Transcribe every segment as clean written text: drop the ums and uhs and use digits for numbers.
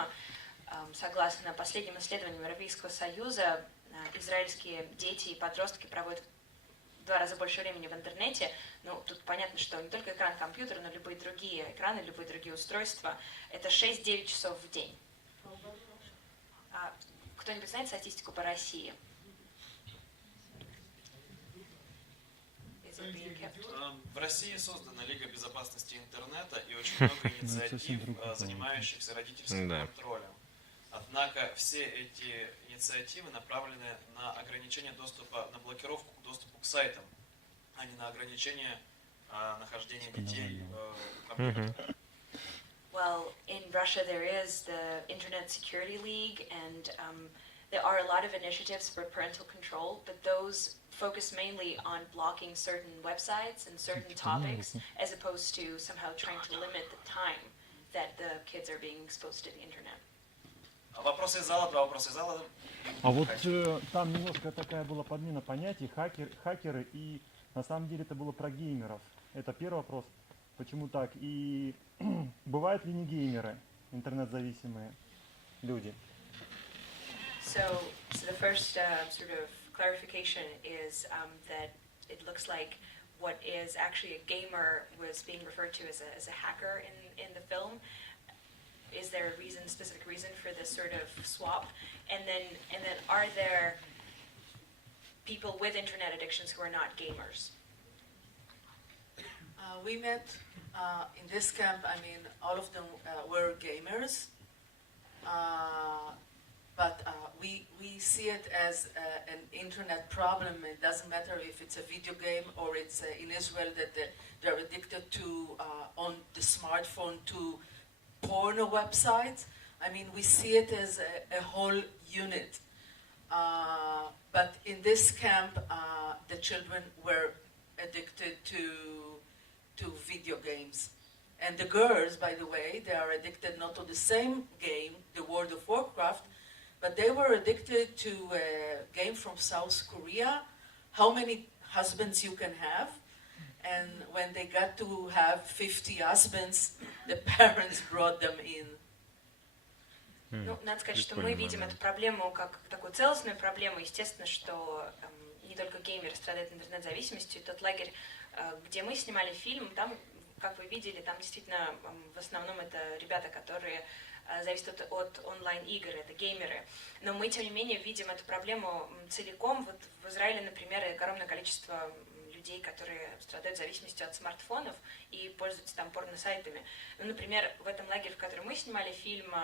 проблема. Согласно последним исследованиям Европейского Союза, израильские дети и подростки проводят в 2 раза больше времени в интернете. Ну, тут понятно, что не только экран компьютера, но любые другие экраны, любые другие устройства. Это 6-9 часов в день. Кто-нибудь знает статистику по России? В России создана Лига безопасности интернета и очень много инициатив, занимающихся родительским контролем. Однако все эти инициативы направлены на ограничение доступа, на блокировку доступа к сайтам, а не на ограничение нахождения детей в компьютерах. Well, in Russia there is the Internet Security League, and there are a lot of initiatives for parental control, but those focus mainly on blocking certain websites and certain topics, as opposed to somehow trying to limit the time that the kids are being exposed to the internet. Вопросы из зала, 2 вопроса из зала. А вот там немножко такая была подмена понятий, хакеры, и на самом деле это было про геймеров. Это первый вопрос, почему так? И бывают ли не геймеры, интернет-зависимые люди? So the first sort of clarification is that it looks like what is actually a gamer was being referred to as a hacker in the film. Is there a reason, specific reason for this sort of swap? And then are there people with internet addictions who are not gamers? We met in this camp, I mean, all of them were gamers, but we see it as an internet problem. It doesn't matter if it's a video game or it's in Israel that they're addicted to, on the smartphone, to porno websites. I mean, we see it as a whole unit. But in this camp, the children were addicted to video games. And the girls, by the way, they are addicted not to the same game, the World of Warcraft, but they were addicted to a game from South Korea, how many husbands you can have. And when they got to have 50 husbands, the parents brought them in. Ну, надо сказать, что мы видим эту проблему как такую целостную проблему. Естественно, что не только геймеры страдают интернет-зависимостью. Тот лагерь, где мы снимали фильм, там, как вы видели, там действительно в основном это ребята, которые зависят от онлайн-игр, это геймеры. Но мы, тем не менее, видим эту проблему целиком. Вот в Израиле, например, огромное количество людей, которые страдают зависимостью от смартфонов и пользуются там порно-сайтами. Ну, например, в этом лагере, в котором мы снимали фильм,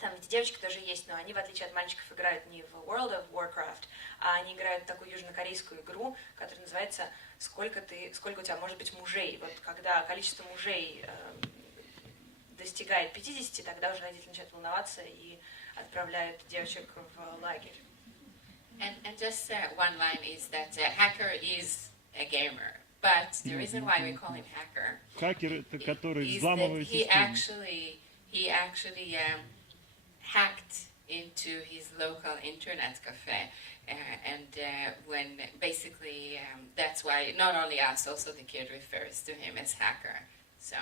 там эти девочки тоже есть, но они, в отличие от мальчиков, играют не в World of Warcraft, а они играют в такую южнокорейскую игру, которая называется «Сколько у тебя может быть мужей?». Вот когда количество мужей достигает 50, тогда уже родители начинают волноваться и отправляют девочек в лагерь. And just one line is that hacker is a gamer, but the reason why we call him hacker is that he actually hacked into his local internet cafe, and when basically that's why not only us, also the kid refers to him as hacker. So.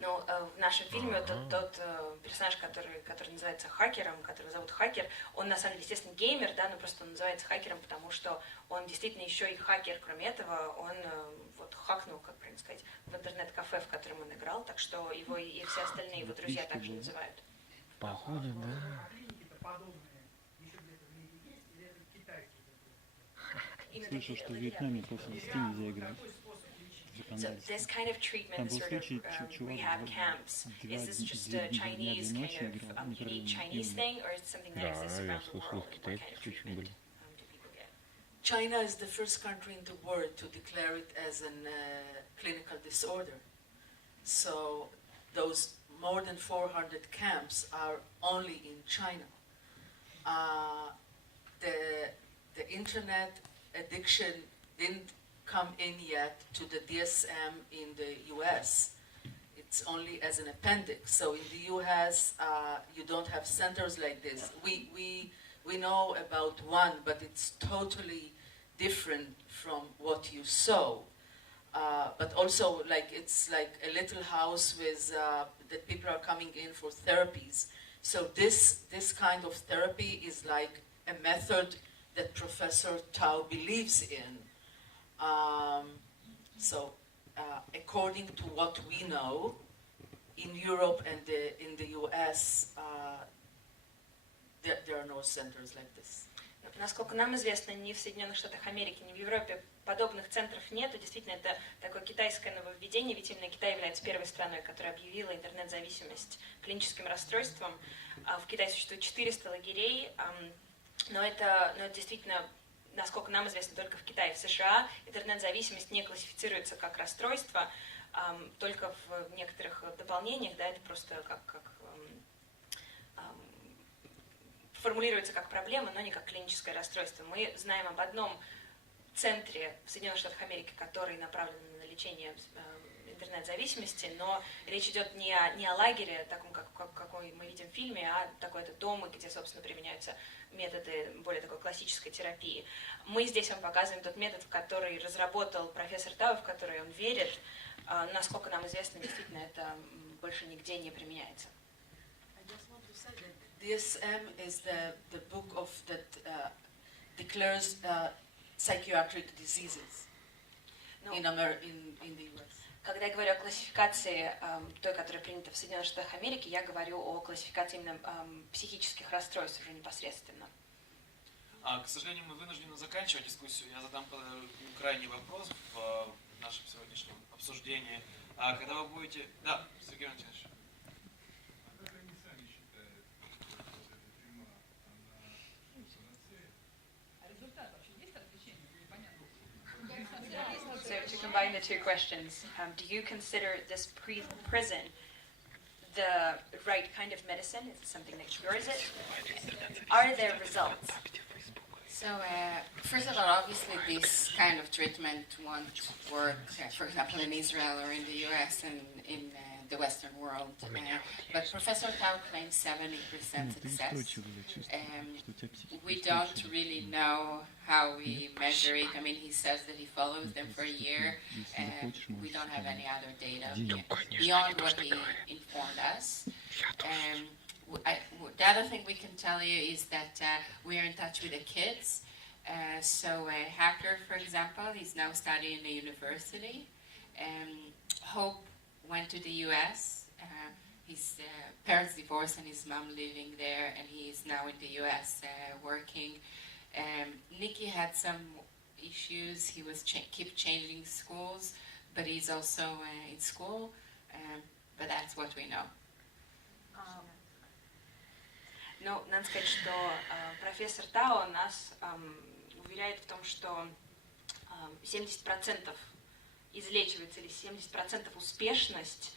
Ну, в нашем фильме тот персонаж, который называется хакером, которого зовут Хакер, он на самом деле, естественно, геймер, да, но просто он называется хакером, потому что он действительно еще и хакер. Кроме этого, он вот хакнул, как правильно сказать, в интернет-кафе, в котором он играл, так что его и все остальные его друзья также называют. Походу, да. Слышал, что в Вьетнаме после 10 нельзя играть. So this kind of treatment, sort of rehab camps, is this just a Chinese kind of unique Chinese thing, or is it something that exists around the world? What kind of treatment do people get? China is the first country in the world to declare it as a clinical disorder. So those more than 400 camps are only in China. The internet addiction didn't come in yet to the DSM in the US. It's only as an appendix. So in the US, you don't have centers like this. We know about one, but it's totally different from what you saw. But also, like, it's like a little house with that people are coming in for therapies. So this kind of therapy is like a method that Professor Tao believes in. According to what we know, in Europe and in the US, there are no centers like this. Насколько нам известно, ни в Соединенных Штатах Америки, ни в Европе подобных центров нет. Действительно, это такое китайское нововведение, ведь именно Китай является первой страной, которая объявила интернет-зависимость клиническим расстройством. В Китае существует 400 лагерей, но это действительно, насколько нам известно, только в Китае. В США интернет-зависимость не классифицируется как расстройство, только в некоторых дополнениях, да, это просто формулируется как проблема, но не как клиническое расстройство. Мы знаем об одном центре в Соединенных Штатах Америки, который направлен на лечение интернет-зависимости, но речь идет не о лагере, таком, какой мы видим в фильме, а такой-то дом, где, собственно, применяются методы более такой классической терапии. Мы здесь вам показываем тот метод, который разработал профессор Тао, в который он верит. Насколько нам известно, действительно, это больше нигде не применяется. DSM is the book of that declares psychiatric diseases in the US. Когда я говорю о классификации, той, которая принята в Соединенных Штатах Америки, я говорю о классификации именно психических расстройств уже непосредственно. К сожалению, мы вынуждены заканчивать дискуссию. Я задам крайний вопрос в нашем сегодняшнем обсуждении. Когда вы будете... Да, Сергей Валентинович. So to combine the two questions, do you consider this prison the right kind of medicine? Is it something that cures it? Are there results? So, first of all, obviously this kind of treatment won't work, for example, in Israel or in the US and in the Western world. But Professor Tao claims 70% success. We don't really know how we measure it. I mean, he says that he follows them for a year. We don't have any other data beyond what he informed us. The other thing we can tell you is that we're in touch with the kids. So a hacker, for example, is now studying in the university. Hope went to the US. His parents divorced and his mom living there, and he is now in the US working. Nikki had some issues. He was keep changing schools, but he's also in school. But that's what we know. Ну, надо сказать, что профессор Тао нас уверяет в том, что 70% излечивается или 70% успешность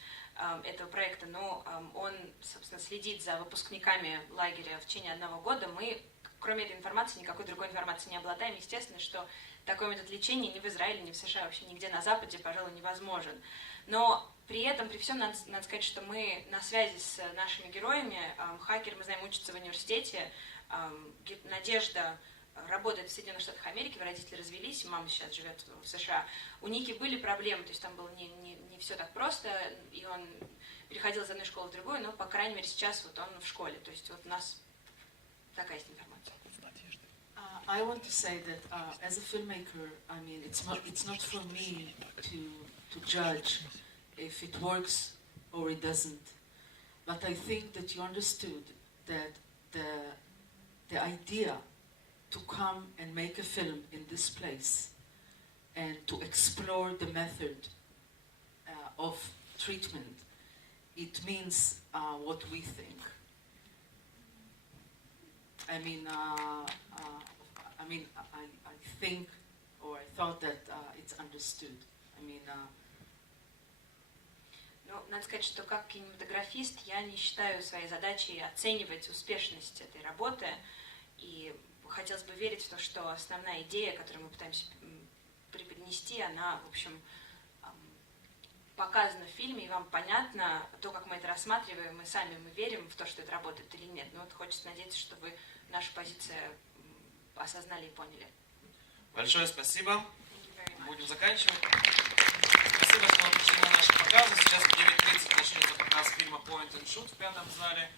этого проекта, но он, собственно, следит за выпускниками лагеря в течение 1 года. Мы, кроме этой информации, никакой другой информации не обладаем. Естественно, что такой метод лечения ни в Израиле, ни в США, вообще нигде на Западе, пожалуй, невозможен. Но при этом, при всем, надо сказать, что мы на связи с нашими героями. Хакер, мы знаем, учится в университете. Надежда работает в Соединенных Штатах Америки, родители развелись, мама сейчас живет в США. У Ники были проблемы, то есть там было не все так просто, и он переходил из одной школы в другую, но, по крайней мере, сейчас вот он в школе. То есть вот у нас такая есть информация. I want to say that as a filmmaker, I mean, it's not for me to judge if it works or it doesn't. But I think that you understood that the idea to come and make a film in this place and to explore the method of treatment, it means what we think. I think, or I thought that it's understood. Ну, надо сказать, что как кинематографист я не считаю своей задачей оценивать успешность этой работы, и хотелось бы верить в то, что основная идея, которую мы пытаемся преподнести, она, в общем, показана в фильме, и вам понятно то, как мы это рассматриваем, мы верим в то, что это работает или нет. Но вот хочется надеяться, что вы нашу позицию осознали и поняли. Большое спасибо. будем заканчивать. Спасибо, что вы пришли на наши показы. Сейчас в 9:30 начнется показ фильма Point and Shoot в 5-м зале.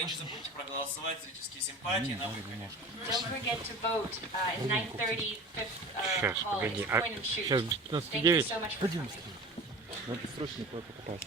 И не забудьте проголосовать, зрительские симпатии на выходе. Don't forget to vote at 9:30 Сейчас, hall погоди. is Point and Shoot. Сейчас Thank you 15:09. so much for coming. Надо срочно попасть.